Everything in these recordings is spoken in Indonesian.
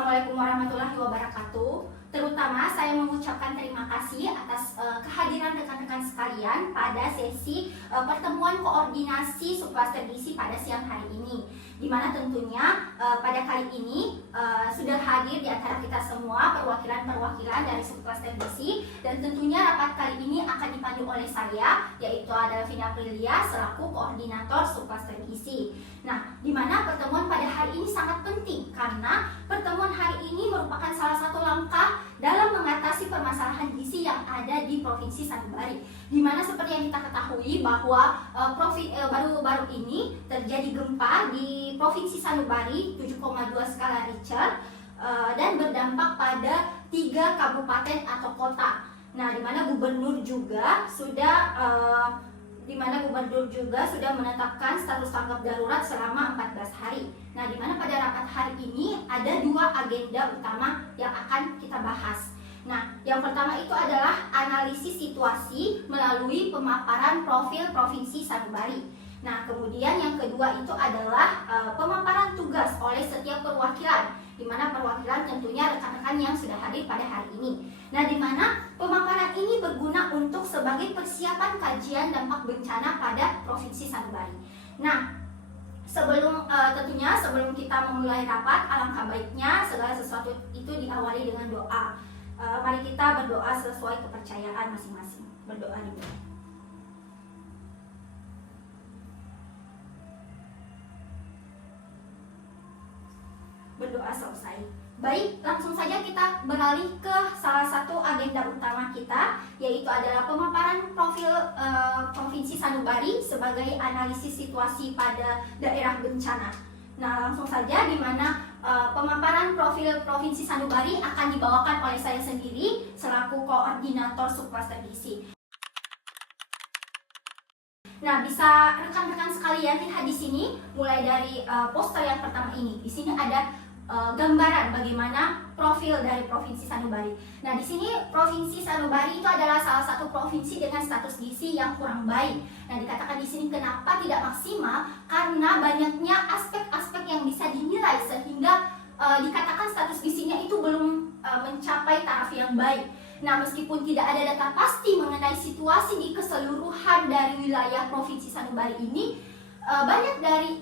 Assalamualaikum warahmatullahi wabarakatuh. Terutama saya mengucapkan terima kasih atas kehadiran rekan-rekan sekalian pada sesi pertemuan koordinasi subklaster gizi pada siang hari ini. Di mana tentunya pada kali ini sudah hadir di antara kita semua perwakilan-perwakilan dari subklaster gizi, dan tentunya rapat kali ini akan dipandu oleh saya, yaitu adalah Vina Aprilia selaku koordinator subklaster gizi. Nah, di mana pertemuan pada hari ini sangat penting karena pertemuan hari ini merupakan salah satu langkah dalam mengatasi permasalahan gizi yang ada di Provinsi Sanubari. Di mana seperti yang kita ketahui bahwa baru-baru ini terjadi gempa di Provinsi Sanubari 7,2 skala Richter dan berdampak pada 3 kabupaten atau kota. Nah, di mana gubernur juga sudah menetapkan status tanggap darurat selama 14 hari. Nah, di mana pada rapat hari ini ada 2 agenda utama yang akan kita bahas. Nah, yang pertama itu adalah analisis situasi melalui pemaparan profil Provinsi Sanubari. Nah, kemudian yang kedua itu adalah pemaparan tugas oleh setiap perwakilan, di mana perwakilan tentunya rekan-rekan yang sudah hadir pada hari ini. Nah, di mana pemaparan ini berguna untuk sebagai persiapan kajian dampak bencana pada Provinsi Sanubari. Nah, sebelum kita memulai rapat, alangkah baiknya segala sesuatu itu diawali dengan doa. Mari kita berdoa sesuai kepercayaan masing-masing. Berdoa dimulai. Berdoa selesai. Baik, langsung saja kita beralih ke salah satu agenda utama kita, yaitu adalah pemaparan profil Provinsi Sanubari sebagai analisis situasi pada daerah bencana. Nah, langsung saja di mana pemaparan profil Provinsi Sanubari akan dibawakan oleh saya sendiri selaku koordinator subklaster gizi. Nah, bisa rekan-rekan sekalian lihat di sini mulai dari poster yang pertama ini. Di sini ada gambaran bagaimana profil dari Provinsi Sanubari. Nah, di sini Provinsi Sanubari itu adalah salah satu provinsi dengan status gizi yang kurang baik. Nah, dikatakan di sini kenapa tidak maksimal? Karena banyaknya aspek-aspek yang bisa dinilai sehingga dikatakan status gizinya itu belum mencapai taraf yang baik. Nah, meskipun tidak ada data pasti mengenai situasi di keseluruhan dari wilayah Provinsi Sanubari ini,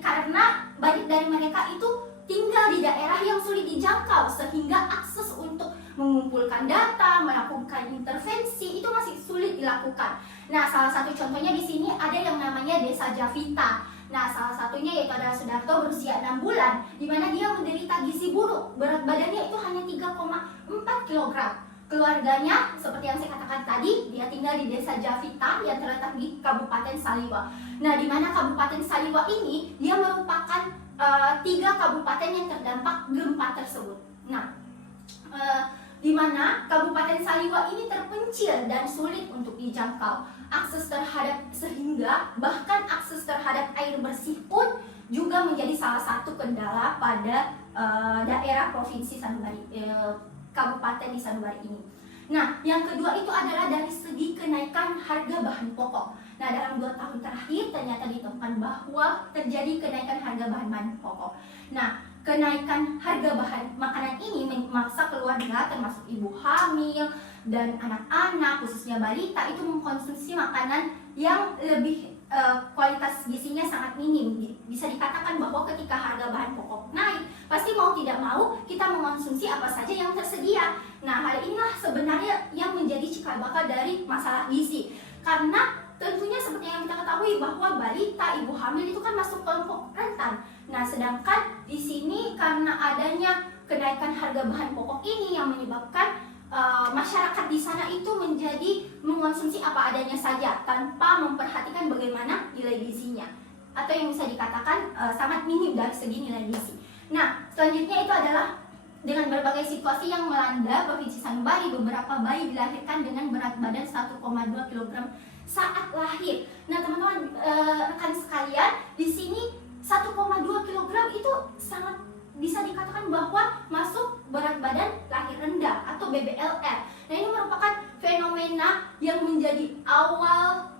karena banyak dari mereka itu tinggal di daerah yang sulit dijangkau, sehingga akses untuk mengumpulkan data, melakukan intervensi itu masih sulit dilakukan. Nah, salah satu contohnya di sini ada yang namanya Desa Javita. Nah, salah satunya yaitu adalah Sudarto berusia 6 bulan, di mana dia menderita gizi buruk. Berat badannya itu hanya 3,4 kg. Keluarganya, seperti yang saya katakan tadi, dia tinggal di Desa Javita yang terletak di Kabupaten Saliwa. Nah, di mana Kabupaten Saliwa ini, dia merupakan 3 kabupaten yang terdampak gempa tersebut. Nah, di mana Kabupaten Saliwa ini terpencil dan sulit untuk dijangkau. Sehingga bahkan akses terhadap air bersih pun juga menjadi salah satu kendala pada daerah Provinsi Sanubari, Kabupaten di Sanubari ini. Nah, yang kedua itu adalah dari segi kenaikan harga bahan pokok. Nah, dalam 2 tahun terakhir ternyata ditemukan bahwa terjadi kenaikan harga bahan pokok. Nah, kenaikan harga bahan makanan ini memaksa keluarga termasuk ibu hamil dan anak-anak, khususnya balita, itu mengkonsumsi makanan yang lebih kualitas gizinya sangat minim. Bisa dikatakan bahwa ketika harga bahan pokok naik, pasti mau tidak mau kita mengonsumsi apa saja yang tersedia. Nah, hal inilah sebenarnya yang menjadi cikal bakal dari masalah gizi. Karena tentunya seperti yang kita ketahui bahwa balita, ibu hamil itu kan masuk kelompok rentan. Nah, sedangkan di sini karena adanya kenaikan harga bahan pokok ini yang menyebabkan masyarakat di sana itu menjadi mengonsumsi apa adanya saja tanpa memperhatikan bagaimana nilai gizinya, atau yang bisa dikatakan sangat minim dari segi nilai gizi. Nah, selanjutnya itu adalah dengan berbagai situasi yang melanda Provinsi Sanubari, beberapa bayi dilahirkan dengan berat badan 1,2 kg saat lahir. Nah, teman-teman rekan sekalian, di sini 1,2 kg itu sangat bisa dikatakan bahwa masuk berat badan lahir rendah atau BBLR. Nah, ini merupakan fenomena yang menjadi awal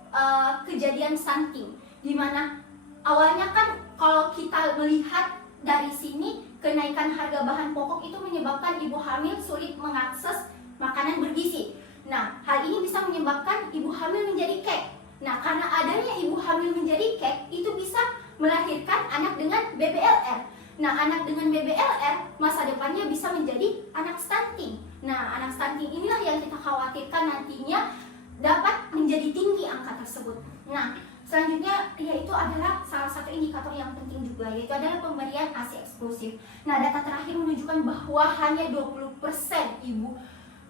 kejadian stunting, di mana awalnya kan kalau kita melihat dari sini kenaikan harga harga bahan pokok itu menyebabkan ibu hamil sulit mengakses makanan bergizi. Nah, hal ini bisa menyebabkan ibu hamil menjadi kek. Nah, karena adanya ibu hamil menjadi kek, itu bisa melahirkan anak dengan BBLR. Nah, anak dengan BBLR masa depannya bisa menjadi anak stunting. Nah, anak stunting inilah yang kita khawatirkan nantinya dapat menjadi tinggi angka tersebut. Nah, selanjutnya yaitu adalah salah satu indikator yang penting juga, yaitu adalah pemberian ASI eksklusif. Nah, data terakhir menunjukkan bahwa hanya 20% ibu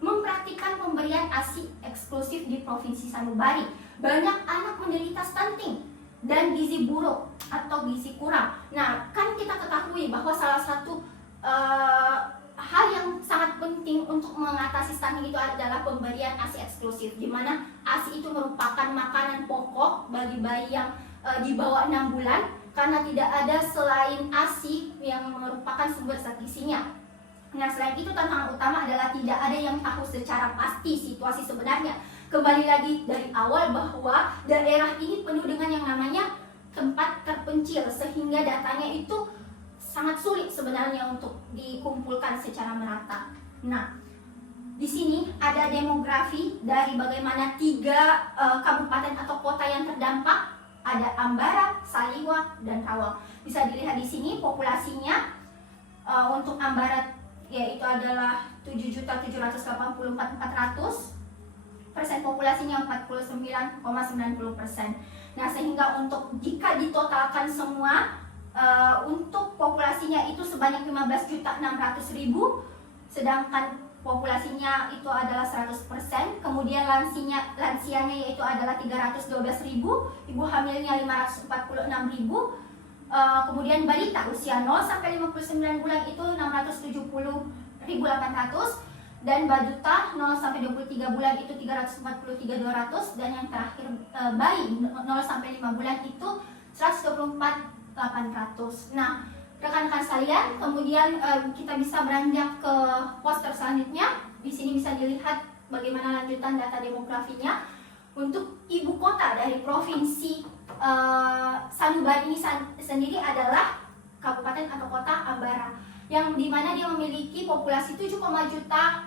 mempraktikkan pemberian ASI eksklusif di Provinsi Sanubari. Banyak anak menderita stunting dan gizi buruk atau gizi kurang. Nah, kan kita ketahui bahwa salah satu hal yang sangat penting untuk mengatasi stunting itu adalah pemberian ASI eksklusif, di mana ASI itu merupakan makanan pokok bagi bayi yang di bawah 6 bulan karena tidak ada selain ASI yang merupakan sumber zat gizinya. Nah, selain itu tantangan utama adalah tidak ada yang tahu secara pasti situasi sebenarnya. Kembali lagi dari awal bahwa daerah ini penuh dengan yang namanya tempat terpencil, sehingga datanya itu sangat sulit sebenarnya untuk dikumpulkan secara merata. Nah, di sini ada demografi dari bagaimana 3 kabupaten atau kota yang terdampak. Ada Ambara, Saliwa, dan Rawang. Bisa dilihat di sini populasinya untuk Ambara yaitu adalah 7.784.400. Persen populasinya 49,90%. Nah, sehingga untuk jika ditotalkan semua untuk populasinya itu sebanyak 15.600.000, sedangkan populasinya itu adalah 100%. Kemudian lansianya yaitu adalah 312.000, ibu hamilnya 546.000. Kemudian balita usia 0 sampai 59 bulan itu 670.800, dan baduta 0 sampai 23 bulan itu 343.200, dan yang terakhir bayi 0 sampai 5 bulan itu 124.800. Nah, rekan-rekan sekalian, kemudian kita bisa beranjak ke poster selanjutnya. Di sini bisa dilihat bagaimana lanjutan data demografinya. Untuk ibu kota dari provinsi Sanubari ini sendiri adalah kabupaten atau kota Ambara, yang dimana dia memiliki populasi 7, juta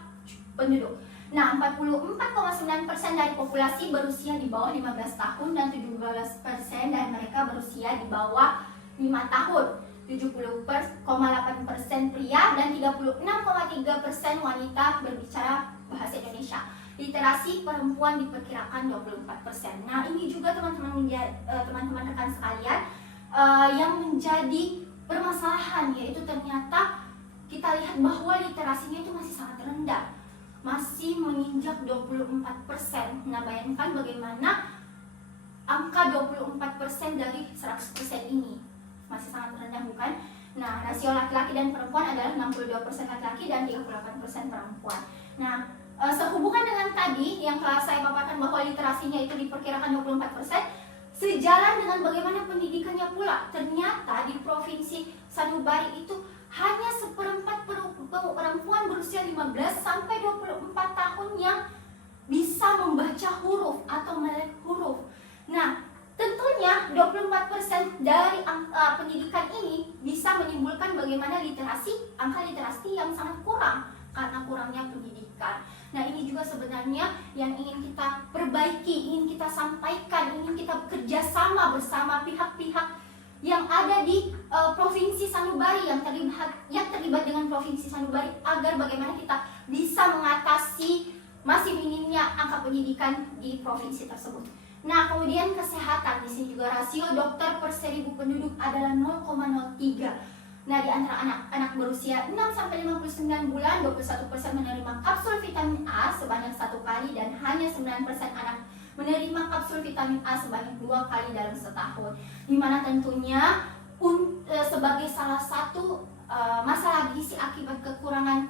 penduduk. Nah, 44,9% dari populasi berusia di bawah 15 tahun dan 17% dari mereka berusia di bawah 5 tahun. 70,8% pria dan 36,3% wanita berbicara bahasa Indonesia. Literasi perempuan diperkirakan 24%. Nah, ini juga teman-teman rekan sekalian yang menjadi permasalahan, yaitu ternyata kita lihat bahwa literasinya itu masih sangat rendah, masih menginjak 24%. Nah, bayangkan bagaimana angka 24% dari 100% ini masih sangat rendah, bukan? Nah, rasio laki-laki dan perempuan adalah 62% laki-laki dan 38% perempuan. Nah, sehubungan dengan tadi yang telah saya paparkan bahwa literasinya itu diperkirakan 24%, sejalan dengan bagaimana pendidikannya pula. Ternyata di Provinsi Sanubari itu hanya 1/4 perempuan berusia 15 sampai 24 tahun yang bisa membaca huruf atau melek huruf. Nah, tentunya 24% dari pendidikan ini bisa menimbulkan bagaimana angka literasi yang sangat kurang karena kurangnya pendidikan. Nah, ini juga sebenarnya yang ingin kita perbaiki, ingin kita sampaikan, ingin kita bekerja sama bersama pihak-pihak yang ada di Provinsi Sanubari, yang terlibat dengan Provinsi Sanubari, agar bagaimana kita bisa mengatasi masih minimnya angka pendidikan di provinsi tersebut. Nah, kemudian kesehatan, di sini juga rasio dokter per 1000 penduduk adalah 0,03. Nah, di antara anak-anak berusia 6 sampai 59 bulan, 21% menerima kapsul vitamin A sebanyak 1 kali, dan hanya 9% anak menerima kapsul vitamin A sebanyak 2 kali dalam setahun. Dimana tentunya sebagai salah satu masalah gizi akibat kekurangan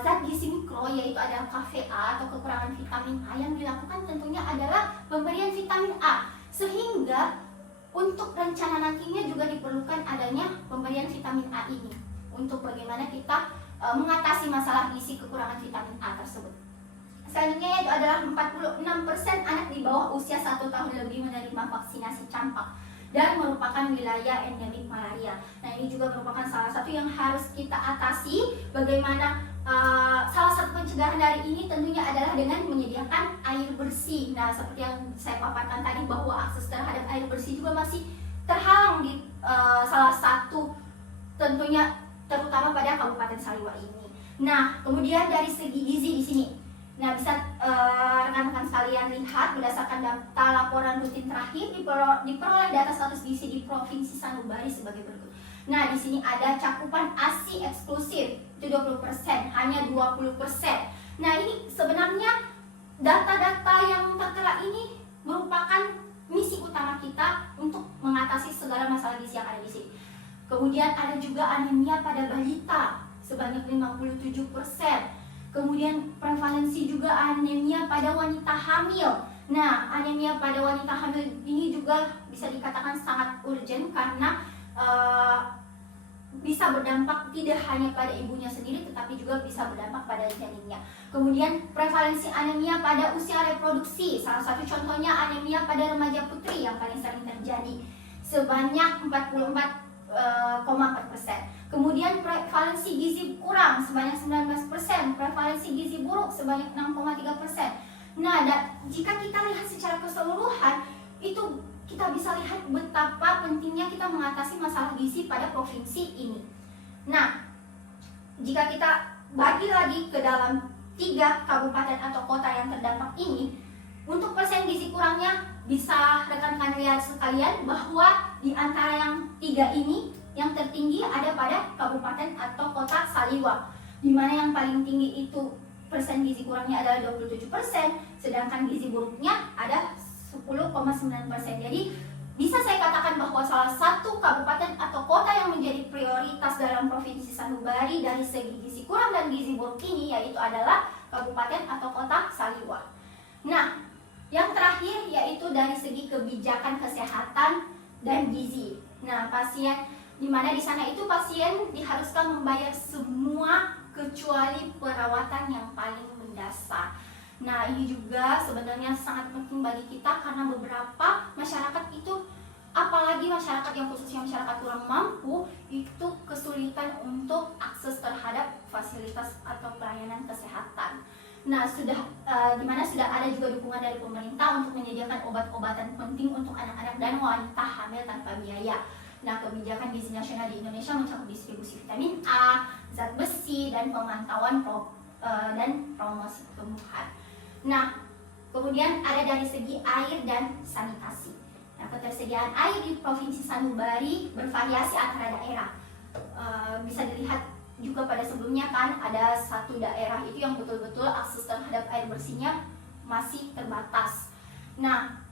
zat gizi mikro, yaitu adalah KVA atau kekurangan vitamin A, yang dilakukan tentunya adalah pemberian vitamin A, sehingga untuk rencana nantinya juga diperlukan adanya pemberian vitamin A ini untuk bagaimana kita mengatasi masalah gizi kekurangan vitamin A tersebut. Selanjutnya yaitu adalah 46% anak di bawah usia 1 tahun lebih menerima vaksinasi campak. dan merupakan wilayah endemik malaria. Nah, ini juga merupakan salah satu yang harus kita atasi. Bagaimana salah satu pencegahan dari ini tentunya adalah dengan menyediakan air bersih. Nah, seperti yang saya paparkan tadi bahwa akses terhadap air bersih juga masih terhalang di salah satu tentunya terutama pada Kabupaten Saliwa ini. Nah, kemudian dari segi gizi di sini. Nah, bisa rekan-rekan sekalian lihat berdasarkan data laporan rutin terakhir diperoleh data status gizi di Provinsi Sanubari sebagai berikut. Nah, di sini ada cakupan ASI eksklusif itu 20%, hanya 20%. Nah, ini sebenarnya data-data yang tertera ini merupakan misi utama kita untuk mengatasi segala masalah gizi yang ada di sini. Kemudian ada juga anemia pada balita sebanyak 57%. Kemudian prevalensi juga anemia pada wanita hamil. Nah, anemia pada wanita hamil ini juga bisa dikatakan sangat urgent karena bisa berdampak tidak hanya pada ibunya sendiri tetapi juga bisa berdampak pada janinnya. Kemudian prevalensi anemia pada usia reproduksi, salah satu contohnya anemia pada remaja putri yang paling sering terjadi sebanyak 44,4%. Kemudian prevalensi gizi kurang sebanyak 19%, prevalensi gizi buruk sebanyak 6,3%. Nah, jika kita lihat secara keseluruhan, itu kita bisa lihat betapa pentingnya kita mengatasi masalah gizi pada provinsi ini. Nah, jika kita bagi lagi ke dalam 3 kabupaten atau kota yang terdampak ini, untuk persen gizi kurangnya bisa rekan-rekan lihat sekalian bahwa di antara yang 3 ini yang tertinggi ada pada kabupaten atau kota Saliwa, di mana yang paling tinggi itu persen gizi kurangnya adalah 27%, sedangkan gizi buruknya ada 10,9%. Jadi bisa saya katakan bahwa salah satu kabupaten atau kota yang menjadi prioritas dalam Provinsi Sanubari dari segi gizi kurang dan gizi buruk ini yaitu adalah kabupaten atau kota Saliwa. Nah, yang terakhir yaitu dari segi kebijakan kesehatan dan gizi. Nah, di mana di sana itu pasien diharuskan membayar semua kecuali perawatan yang paling mendasar. Nah, ini juga sebenarnya sangat penting bagi kita karena beberapa masyarakat itu, apalagi masyarakat yang khususnya masyarakat kurang mampu, itu kesulitan untuk akses terhadap fasilitas atau pelayanan kesehatan. Nah, di mana sudah ada juga dukungan dari pemerintah untuk menyediakan obat-obatan penting untuk anak-anak dan wanita hamil tanpa biaya. Nah, kebijakan gizi nasional di Indonesia mencakup distribusi vitamin A, zat besi, dan pemantauan dan promosi tumbuhan. Nah, kemudian ada dari segi air dan sanitasi. Nah, ketersediaan air di Provinsi Sanubari bervariasi antara daerah. Bisa dilihat juga pada sebelumnya kan ada satu daerah itu yang betul-betul akses terhadap air bersihnya masih terbatas. Nah,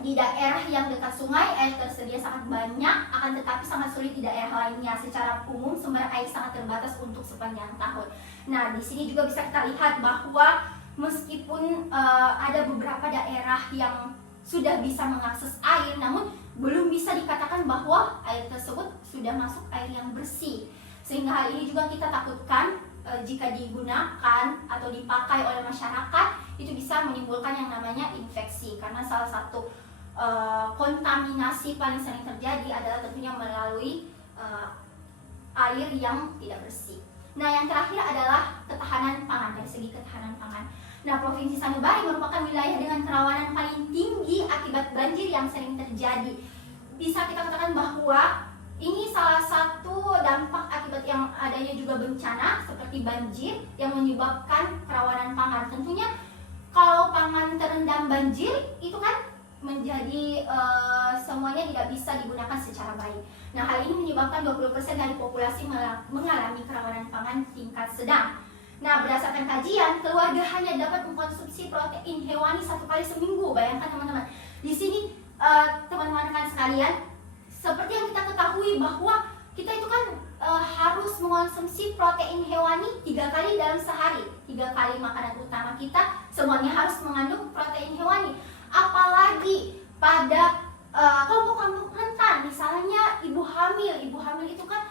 di daerah yang dekat sungai air tersedia sangat banyak, akan tetapi sangat sulit di daerah lainnya. Secara umum sumber air sangat terbatas untuk sepanjang tahun. Nah, di sini juga bisa kita lihat bahwa meskipun ada beberapa daerah yang sudah bisa mengakses air, namun belum bisa dikatakan bahwa air tersebut sudah masuk air yang bersih. Sehingga hal ini juga kita takutkan jika digunakan atau dipakai oleh masyarakat itu bisa menimbulkan yang namanya infeksi, karena salah satu kontaminasi paling sering terjadi adalah tentunya melalui air yang tidak bersih. Nah, yang terakhir adalah ketahanan pangan. Dari segi ketahanan pangan, nah, Provinsi Sanubari merupakan wilayah dengan kerawanan paling tinggi akibat banjir yang sering terjadi. Bisa kita katakan bahwa ini salah satu dampak akibat yang adanya juga bencana seperti banjir yang menyebabkan kerawanan pangan. Tentunya kalau pangan terendam banjir itu kan menjadi semuanya tidak bisa digunakan secara baik. Nah, hal ini menyebabkan 20% dari populasi mengalami kerawanan pangan tingkat sedang. Nah, berdasarkan kajian, keluarga hanya dapat mengkonsumsi protein hewani 1 kali seminggu. Bayangkan teman-teman. Di sini teman-teman rekan sekalian, seperti yang kita ketahui bahwa kita itu kan harus mengkonsumsi protein hewani 3 kali dalam sehari. 3 kali makanan utama kita semuanya harus mengandung protein hewani. Apalagi pada kelompok-kelompok rentan, misalnya ibu hamil itu kan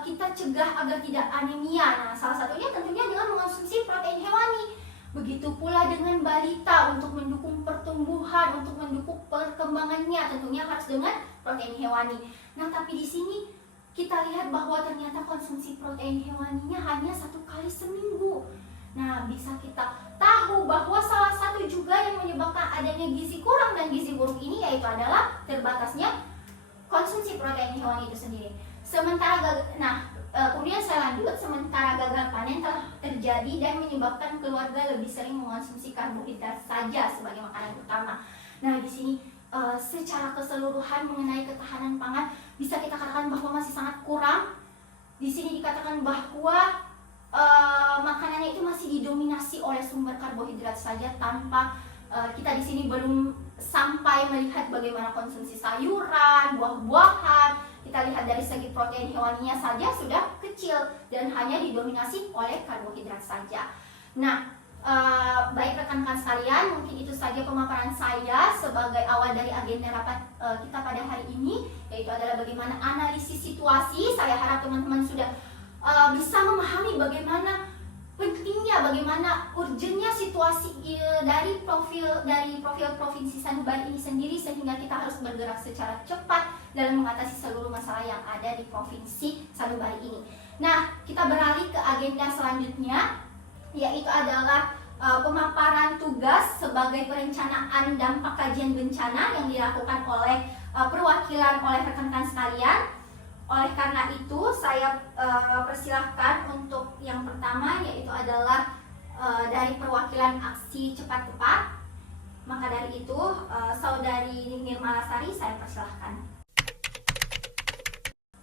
kita cegah agar tidak anemia. Nah, salah satunya tentunya dengan mengonsumsi protein hewani. Begitu pula dengan balita untuk mendukung pertumbuhan pertumbuhan, untuk mendukung perkembangannya, tentunya harus dengan protein hewani. Nah, tapi di sini kita lihat bahwa ternyata konsumsi protein hewaninya hanya 1 kali seminggu. Nah, bisa kita tahu bahwa salah satu juga yang menyebabkan adanya gizi kurang dan gizi buruk ini yaitu adalah terbatasnya konsumsi protein hewani itu sendiri. Kemudian saya lanjut, sementara gagal panen telah terjadi dan menyebabkan keluarga lebih sering mengonsumsi karbohidrat saja sebagai makanan utama. Nah, di sini secara keseluruhan mengenai ketahanan pangan bisa kita katakan bahwa masih sangat kurang. Di sini dikatakan bahwa makanannya itu masih didominasi oleh sumber karbohidrat saja, tanpa kita di sini belum sampai melihat bagaimana konsumsi sayuran, buah-buahan. Kita lihat dari segi protein hewaninya saja sudah kecil dan hanya didominasi oleh karbohidrat saja. Nah, baik rekan-rekan sekalian, mungkin itu saja pemaparan saya sebagai awal dari agenda rapat kita pada hari ini, yaitu adalah bagaimana analisis situasi. Saya harap teman-teman sudah bisa memahami bagaimana pentingnya, bagaimana urgentnya situasi dari profil Provinsi Sanubari ini sendiri, sehingga kita harus bergerak secara cepat dalam mengatasi seluruh masalah yang ada di Provinsi Sanubari ini. Nah, kita beralih ke agenda selanjutnya, yaitu adalah pemaparan tugas sebagai perencanaan dampak kajian bencana yang dilakukan oleh perwakilan oleh rekan-rekan sekalian. Oleh karena itu, saya persilahkan untuk yang pertama, yaitu adalah dari perwakilan aksi cepat tepat. Maka dari itu, Saudari Nirmalasari, saya persilahkan.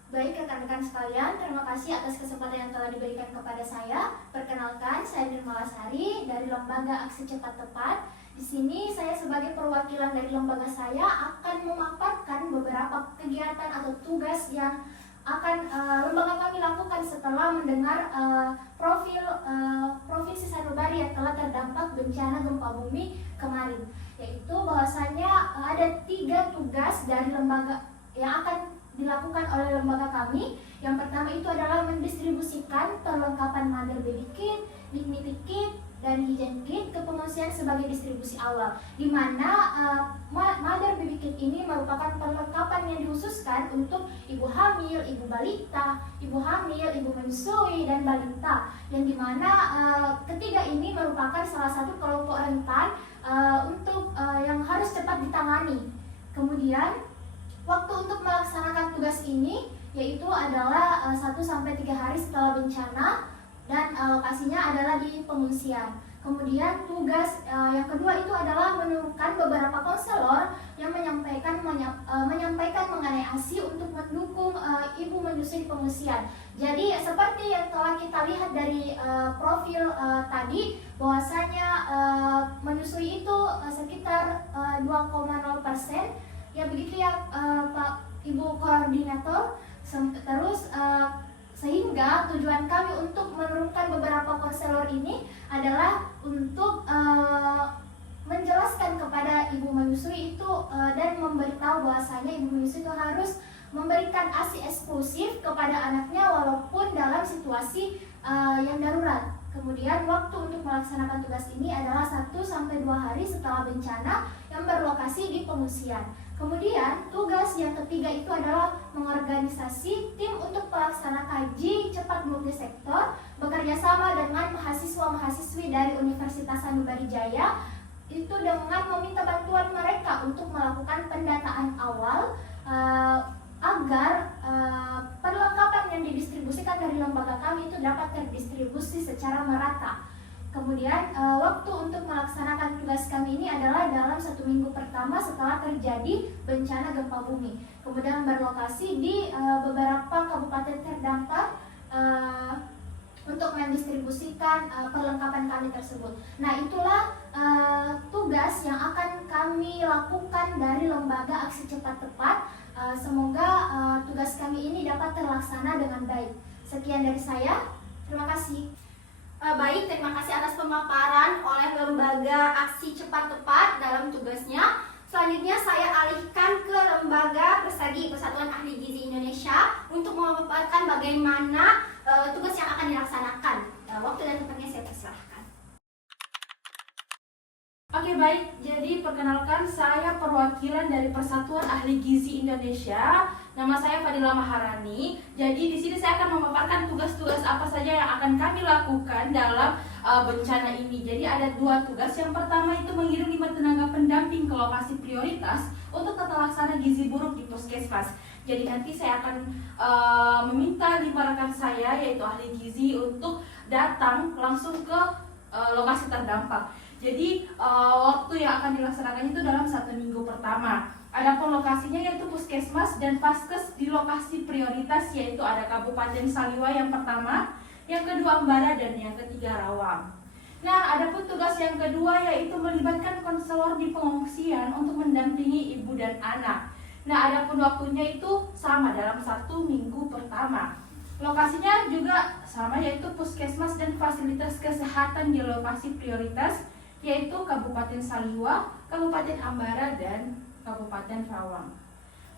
Baik rekan-rekan sekalian, terima kasih atas kesempatan yang telah diberikan kepada saya. Perkenalkan, saya Nirmalasari dari Lembaga Aksi Cepat Tepat. Di sini saya sebagai perwakilan dari lembaga saya akan memaparkan beberapa kegiatan atau tugas yang akan lembaga kami lakukan setelah mendengar profil Provinsi Sanubari yang telah terdampak bencana gempa bumi kemarin. Yaitu bahwasanya ada 3 tugas dari lembaga yang akan dilakukan oleh lembaga kami. Yang pertama itu adalah mendistribusikan perlengkapan mother baby kit, dignity kit, dan hygiene kit ke pengungsian sebagai distribusi awal, di mana mother baby kit ini merupakan perlengkapan yang dikhususkan untuk ibu hamil, ibu balita, ibu hamil, ibu menyusui, dan balita, yang dimana ketiga ini merupakan salah satu kelompok rentan untuk yang harus cepat ditangani. Kemudian waktu untuk melaksanakan tugas ini yaitu adalah 1-3 hari setelah bencana, dan lokasinya adalah di pengungsian. Kemudian tugas yang kedua itu adalah menurunkan beberapa konselor yang menyampaikan mengenai ASI untuk mendukung ibu menyusui pengungsian. Jadi seperti yang telah kita lihat dari profil tadi, bahwasanya menyusui itu sekitar 2,0%. Ya begitu ya Pak Ibu Koordinator. Terus sehingga tujuan kami untuk menurunkan beberapa konselor ini adalah untuk menjelaskan kepada ibu menyusui itu dan memberitahu bahwasanya ibu menyusui itu harus memberikan ASI eksklusif kepada anaknya walaupun dalam situasi yang darurat. Kemudian waktu untuk melaksanakan tugas ini adalah 1-2 hari setelah bencana yang berlokasi di pengungsian. Kemudian tugas yang ketiga itu adalah mengorganisasi tim untuk pelaksana kaji cepat multisektor bekerja sama dengan mahasiswa-mahasiswi dari Universitas Sanubari Jaya, itu dengan meminta bantuan mereka untuk melakukan pendataan awal agar perlengkapan yang didistribusikan dari lembaga kami itu dapat terdistribusi secara merata. Kemudian waktu untuk melaksanakan tugas kami ini adalah dalam 1 minggu pertama setelah terjadi bencana gempa bumi. Kemudian berlokasi di beberapa kabupaten terdampak untuk mendistribusikan perlengkapan kami tersebut. Nah, itulah tugas yang akan kami lakukan dari Lembaga Aksi Cepat Tepat. Semoga tugas kami ini dapat terlaksana dengan baik. Sekian dari saya. Terima kasih. Baik, terima kasih atas pemaparan oleh Lembaga Aksi Cepat Tepat dalam tugasnya. Selanjutnya saya alihkan ke Lembaga Persagi, Persatuan Ahli Gizi Indonesia, untuk memaparkan bagaimana tugas yang akan dilaksanakan. Waktu dan tempatnya saya persilahkan. Oke Oke, baik, jadi perkenalkan saya perwakilan dari Persatuan Ahli Gizi Indonesia. Nama saya Fadila Maharani. Jadi di sini saya akan memaparkan tugas-tugas apa saja yang akan kami lakukan dalam bencana ini. Jadi ada 2 tugas. Yang pertama itu mengirim 5 tenaga pendamping ke lokasi prioritas untuk tata laksana gizi buruk di puskesmas. Jadi nanti saya akan meminta 5 rekan saya yaitu ahli gizi untuk datang langsung ke lokasi terdampak. Jadi waktu yang akan dilaksanakannya itu dalam 1 minggu pertama. Adapun lokasinya yaitu puskesmas dan vaskes di lokasi prioritas, yaitu ada Kabupaten Saliwa yang pertama, yang kedua Ambara, dan yang ketiga Rawang. Nah, adapun tugas yang kedua yaitu melibatkan konselor di pengungsian untuk mendampingi ibu dan anak. Nah, adapun waktunya itu sama dalam 1 minggu pertama. Lokasinya juga sama, yaitu puskesmas dan fasilitas kesehatan di lokasi prioritas, yaitu Kabupaten Saliwa, Kabupaten Ambara, dan Kabupaten Rawang.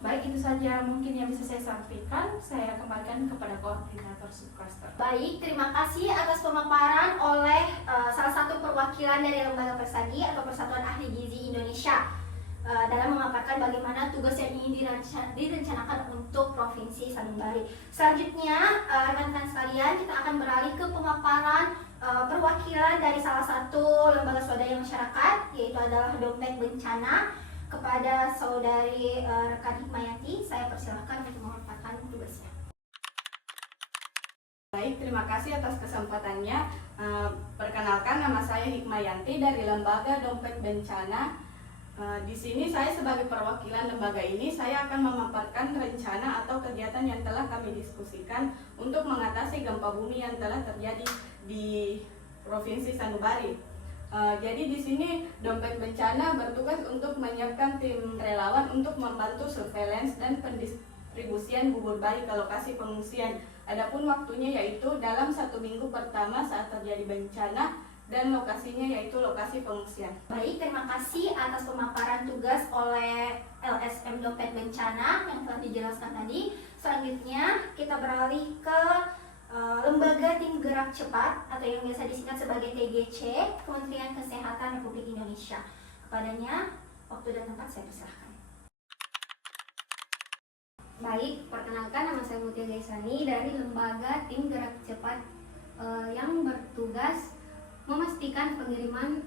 Baik, itu saja mungkin yang bisa saya sampaikan. Saya kembalikan kepada koordinator subklaster. Baik, terima kasih atas pemaparan oleh salah satu perwakilan dari Lembaga Persagi atau Persatuan Ahli Gizi Indonesia dalam memaparkan bagaimana tugas yang ingin direncanakan untuk Provinsi Sanubari. Selanjutnya, rekan-rekan sekalian, kita akan beralih ke pemaparan perwakilan dari salah satu lembaga swadaya masyarakat, yaitu adalah Dompet Bencana. Kepada saudari rekan Hikmayati, saya persilahkan untuk memaparkan tugasnya. Baik, terima kasih atas kesempatannya. Perkenalkan, nama saya Hikmayanti dari Lembaga Dompet Bencana. Di sini saya sebagai perwakilan lembaga ini, saya akan memaparkan rencana atau kegiatan yang telah kami diskusikan untuk mengatasi gempa bumi yang telah terjadi di Provinsi Sanubari. Jadi di sini Dompet Bencana bertugas untuk menyiapkan tim relawan untuk membantu surveillance dan pendistribusian bubur bayi ke lokasi pengungsian. Adapun waktunya yaitu dalam 1 minggu pertama saat terjadi bencana, dan lokasinya yaitu lokasi pengungsian. Baik, terima kasih atas pemaparan tugas oleh LSM Dompet Bencana yang telah dijelaskan tadi. Selanjutnya kita beralih ke Lembaga Tim Gerak Cepat atau yang biasa disingkat sebagai TGC, Kementerian Kesehatan Republik Indonesia. Kepadanya, waktu dan tempat saya persilahkan. Baik, perkenalkan, nama saya Mutia Gaisani dari Lembaga Tim Gerak Cepat yang bertugas memastikan pengiriman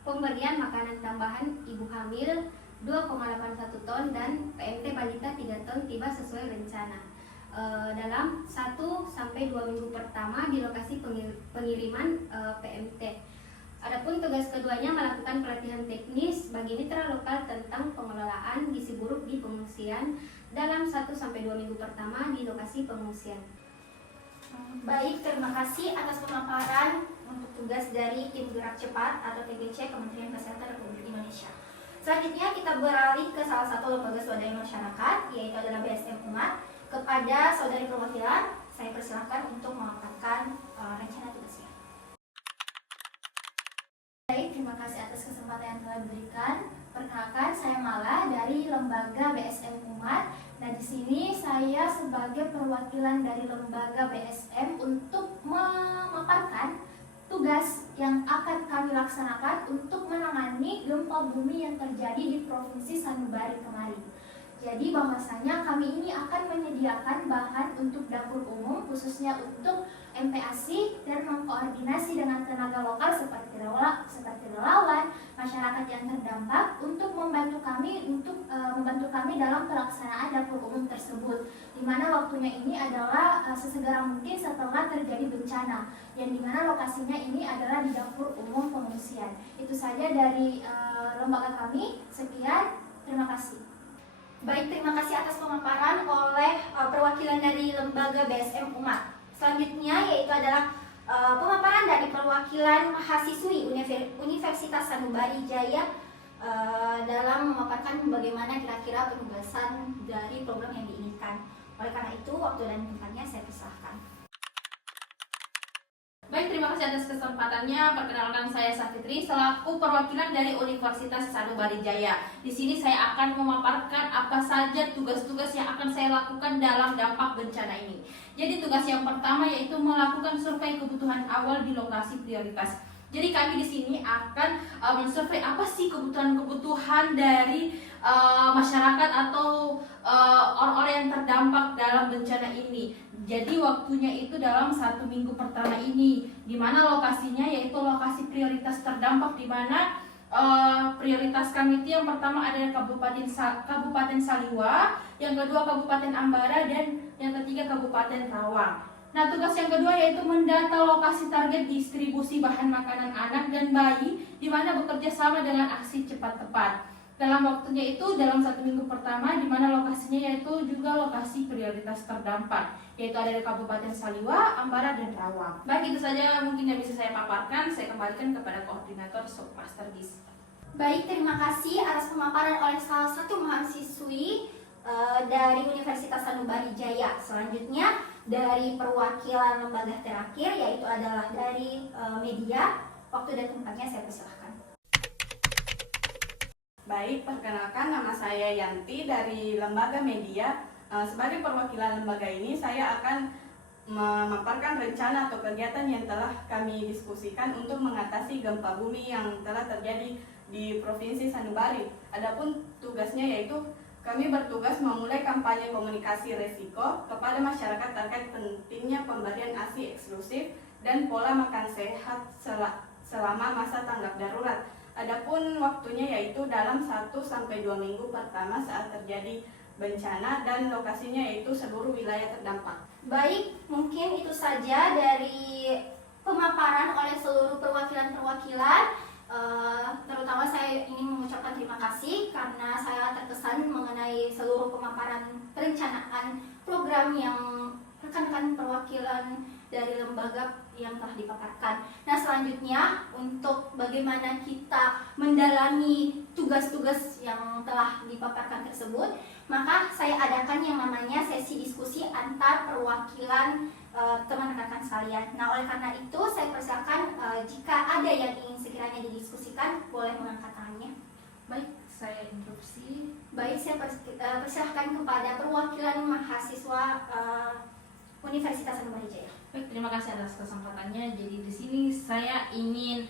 pemberian makanan tambahan ibu hamil 2,81 ton dan PMT balita 3 ton tiba sesuai rencana dalam 1-2 minggu pertama di lokasi pengiriman PMT. Adapun tugas keduanya melakukan pelatihan teknis bagi mitra lokal tentang pengelolaan gizi buruk di pengungsian dalam 1-2 minggu pertama di lokasi pengungsian. Baik, terima kasih atas pemaparan untuk tugas dari Tim Gerak Cepat atau TGC Kementerian Kesehatan Republik Indonesia. Selanjutnya kita beralih ke salah satu lembaga swadaya masyarakat, yaitu adalah BSM Umat. Kepada saudari perwakilan, saya persilahkan untuk memaparkan rencana tugasnya. Baik, terima kasih atas kesempatan yang telah diberikan. Perkenalkan, saya Mala dari lembaga BSM Umat. Nah, di sini saya sebagai perwakilan dari lembaga BSM untuk memaparkan tugas yang akan kami laksanakan untuk menangani gempa bumi yang terjadi di Provinsi Sanubari kemarin. Jadi bahwasanya kami ini akan menyediakan bahan untuk dapur umum khususnya untuk MPASI dan mengkoordinasi dengan tenaga lokal seperti relawan, masyarakat yang terdampak untuk membantu kami dalam pelaksanaan dapur umum tersebut. Di mana waktunya ini adalah sesegera mungkin setelah terjadi bencana, yang dimana lokasinya ini adalah di dapur umum pengungsian. Itu saja dari lembaga kami. Sekian, terima kasih. Baik, terima kasih atas pemaparan oleh perwakilan dari lembaga BSM Umat. Selanjutnya yaitu adalah pemaparan dari perwakilan mahasiswi Universitas Sanubari Jaya dalam memaparkan bagaimana kira-kira penugasan dari program yang diinginkan. Oleh karena itu, waktu dan tempatnya saya persilahkan. Baik, terima kasih atas kesempatannya. Perkenalkan, saya Safitri selaku perwakilan dari Universitas Sanubari Jaya. Di sini saya akan memaparkan apa saja tugas-tugas yang akan saya lakukan dalam dampak bencana ini. Jadi tugas yang pertama yaitu melakukan survei kebutuhan awal di lokasi prioritas. Jadi kami di sini akan mensurvei apa sih kebutuhan-kebutuhan dari masyarakat atau orang-orang yang terdampak dalam bencana ini. Jadi waktunya itu dalam 1 minggu pertama ini, di mana lokasinya yaitu lokasi prioritas terdampak, di mana prioritas kami itu yang pertama adalah Kabupaten Saliwa, yang kedua Kabupaten Ambara, dan yang ketiga Kabupaten Rawang. Nah, tugas yang kedua yaitu mendata lokasi target distribusi bahan makanan anak dan bayi, di mana bekerja sama dengan aksi cepat tepat. Dalam waktunya itu dalam 1 minggu pertama, di mana lokasinya yaitu juga lokasi prioritas terdampak, yaitu ada di Kabupaten Saliwa, Ambara, dan Rawang. Baik, itu saja mungkin yang bisa saya paparkan. Saya kembalikan kepada koordinator Submaster Gizi. Baik, terima kasih atas pemaparan oleh salah satu mahasiswi dari Universitas Sanubari Jaya. Selanjutnya dari perwakilan lembaga terakhir, yaitu adalah dari media. Waktu dan tempatnya saya persilahkan. Baik, perkenalkan nama saya Yanti dari Lembaga Media. Sebagai perwakilan lembaga ini, saya akan memaparkan rencana atau kegiatan yang telah kami diskusikan untuk mengatasi gempa bumi yang telah terjadi di Provinsi Sanubari. Adapun tugasnya yaitu kami bertugas memulai kampanye komunikasi resiko kepada masyarakat terkait pentingnya pemberian ASI eksklusif dan pola makan sehat selama masa tanggap darurat. Adapun waktunya yaitu dalam 1-2 minggu pertama saat terjadi bencana, dan lokasinya yaitu seluruh wilayah terdampak. Baik, mungkin itu saja dari pemaparan oleh seluruh perwakilan-perwakilan. Terutama saya ingin mengucapkan terima kasih karena saya terkesan mengenai seluruh pemaparan perencanaan program yang rekan-rekan perwakilan dari lembaga yang telah dipaparkan. Nah, selanjutnya untuk bagaimana kita mendalami tugas-tugas yang telah dipaparkan tersebut, maka saya adakan yang namanya sesi diskusi antar perwakilan teman-teman sekalian. Nah, oleh karena itu saya persilakan jika ada yang ingin sekiranya didiskusikan, boleh mengangkat tangannya. Baik, saya interupsi. Baik, saya persilahkan kepada perwakilan mahasiswa Universitas Sanubari Jaya. Baik, terima kasih atas kesempatannya. Jadi di sini saya ingin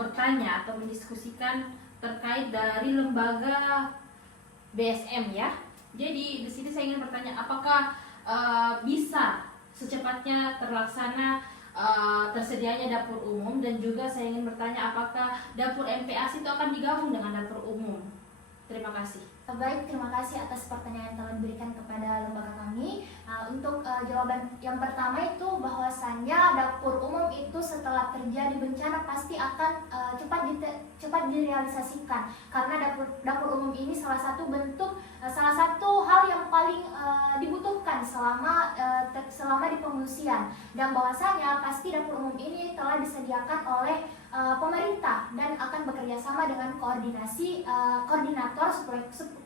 bertanya atau mendiskusikan terkait dari lembaga BSM ya. Jadi di sini saya ingin bertanya apakah bisa secepatnya terlaksana tersedianya dapur umum, dan juga saya ingin bertanya apakah dapur MPASI itu akan digabung dengan dapur umum. Terima kasih. Baik, terima kasih atas pertanyaan yang telah diberikan kepada lembaga kami. Untuk jawaban yang pertama itu bahwasannya dapur umum itu setelah terjadi bencana pasti akan cepat direalisasikan, karena dapur umum ini salah satu hal yang paling dibutuhkan selama di pengungsian, dan bahwasanya pasti dapur umum ini telah disediakan oleh pemerintah dan akan bekerja sama dengan koordinator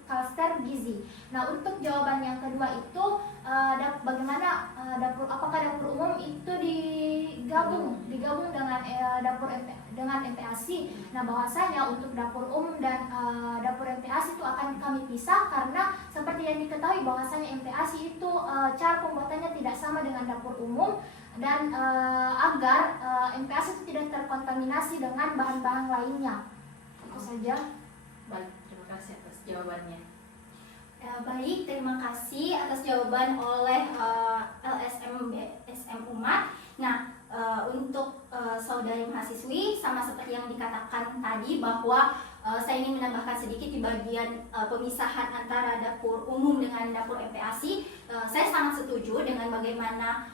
cluster gizi. Nah, untuk jawaban yang kedua itu bagaimana apakah dapur umum itu digabung dengan dengan MPASI. Nah, bahwasanya untuk dapur umum dan dapur MPASI itu akan kami pisah, karena seperti yang diketahui bahwasanya MPASI itu cara pembuatannya tidak sama dengan dapur umum, dan agar MPASI itu tidak terkontaminasi dengan bahan-bahan lainnya. Itu saja. Baik, terima kasih atas jawabannya. Baik, terima kasih atas jawaban oleh LSM BSM Umat. Nah, untuk saudari mahasiswi, sama seperti yang dikatakan tadi bahwa saya ingin menambahkan sedikit di bagian pemisahan antara dapur umum dengan dapur MPASI. Saya sangat setuju dengan bagaimana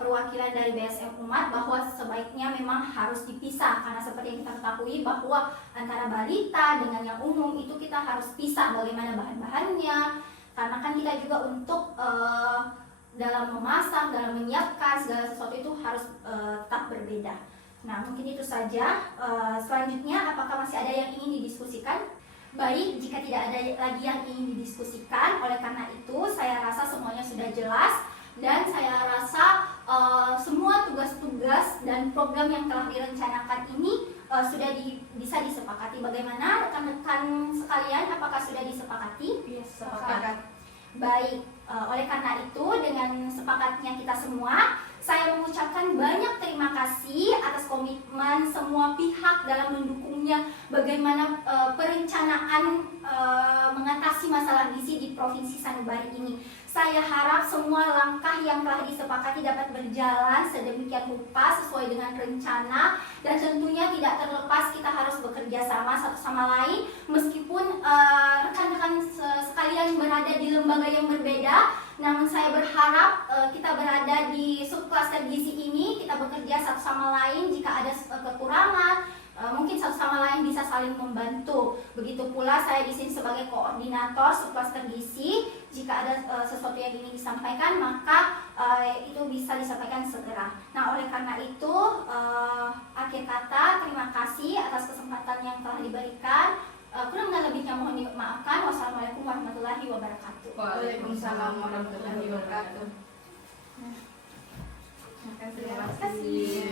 perwakilan dari BSM Umat bahwa sebaiknya memang harus dipisah, karena seperti yang kita ketahui bahwa antara balita dengan yang umum itu kita harus pisah bagaimana bahan-bahannya, karena kan kita juga untuk dalam memasak, dalam menyiapkan segala sesuatu itu harus tetap berbeda. Nah, mungkin itu saja. Selanjutnya, apakah masih ada yang ingin didiskusikan? Baik, jika tidak ada lagi yang ingin didiskusikan, oleh karena itu saya rasa semuanya sudah jelas, dan saya rasa semua tugas-tugas dan program yang telah direncanakan ini sudah bisa disepakati. Bagaimana rekan-rekan sekalian, apakah sudah disepakati? Sepakat. Baik, oleh karena itu dengan sepakatnya kita semua, saya mengucapkan banyak terima kasih atas komitmen semua bagaimana perencanaan mengatasi masalah gizi di Provinsi Sanubari ini. Saya harap semua langkah yang telah disepakati dapat berjalan sedemikian rupa sesuai dengan rencana, dan tentunya tidak terlepas kita harus bekerja sama satu sama lain meskipun rekan-rekan sekalian berada di lembaga yang berbeda. Namun saya berharap kita berada di subklaster gizi ini, kita bekerja satu sama lain. Jika ada kekurangan, mungkin satu sama lain bisa saling membantu. Begitu pula saya di sini sebagai koordinator subklaster gizi. Jika ada sesuatu yang ingin disampaikan, maka itu bisa disampaikan segera. Nah, oleh karena itu, akhir kata, terima kasih atas kesempatan yang telah diberikan. Kurang dan lebihnya mohon dimaafkan. Wassalamualaikum warahmatullahi wabarakatuh. Waalaikumsalam warahmatullahi wabarakatuh. Terima kasih.